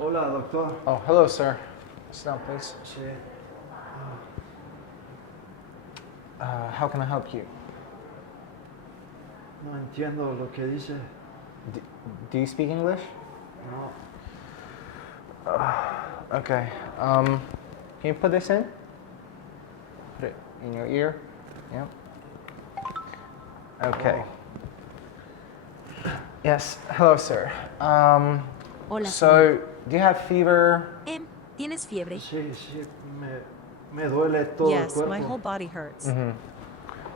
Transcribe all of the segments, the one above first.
Hola, doctor. Oh, hello, sir. Sit down, please. Sí. How can I help you? No entiendo lo que dice. Do you speak English? No. Okay. Can you put this in? Put it in your ear. Yeah. Okay. Yes. Hello, sir. Hola, So, do you have fever? ¿Tienes fiebre? Sí, sí. Me duele todo el Yes, cuerpo. my whole body hurts.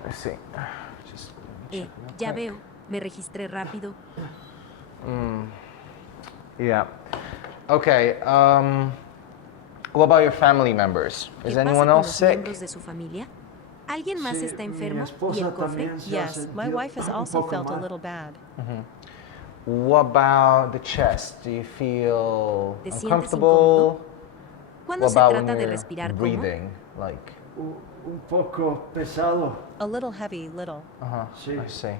Let's see. Just check real Ya quick. veo. Me registré rápido. Yeah. Okay. What about your family members? ¿Qué Is pasa anyone con else los sick? miembros de su familia? ¿Alguien más Sí, está mi enfermo? ¿Y esposa el cofre? también se ha Yes, my sentido wife has un also poco felt a mal. little bad. What about the chest? Do you feel ¿Te sientes uncomfortable? ¿Cuándo What se about when trata de you're respirar como? breathing? Like, Un poco pesado. A little heavy, little. Sí. I see.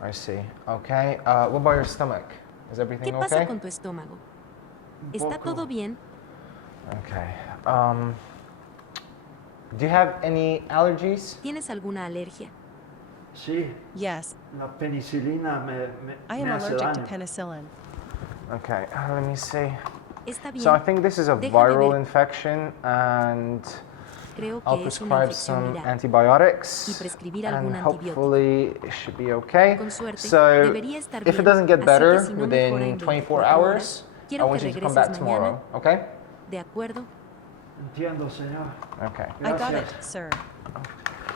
I see. Okay. What about your stomach? Is ¿Qué everything pasa okay? con tu estómago? Un ¿Está poco. todo bien? Okay. Do you have any allergies? ¿Tienes alguna alergia? Sí. Yes, La penicilina I me am hace allergic to daño. penicillin. Okay. Let me see. ¿Está bien? So I think this is a Deja de viral ver. infection, and Creo I'll que es una prescribe infección some viral. Y antibiotics, prescribir and algún antibiótico. hopefully it should be okay. Con suerte, So debería estar if it bien, doesn't get así que better si no mejora within en 24 24 hours, I quiero que want you to come regreses back mañana. tomorrow, okay? ¿De acuerdo? Entiendo, señor. Okay. I got Gracias. it, sir.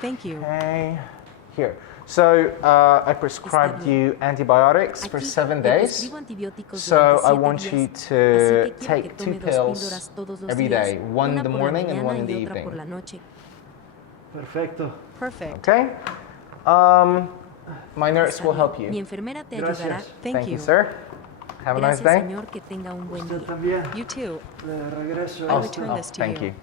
Thank you. Okay. Here. So I prescribed Está bien. you antibiotics for Aquí 7 te days. prescribo antibióticos So durante I 7 want días, you así to que quiero que take 2 tome 2 pills píldoras todos los every días, day, one in una the por la morning and mañana one in the y otra por evening. la noche. Perfecto. Perfect. Okay? My nurse Está will bien. help Mi you. enfermera te Gracias. ayudará. Thank you. Sir. Have a nice Gracias, day. señor, que tenga un buen Usted día. también. You too. Le regreso I esto. return this to Thank you. you.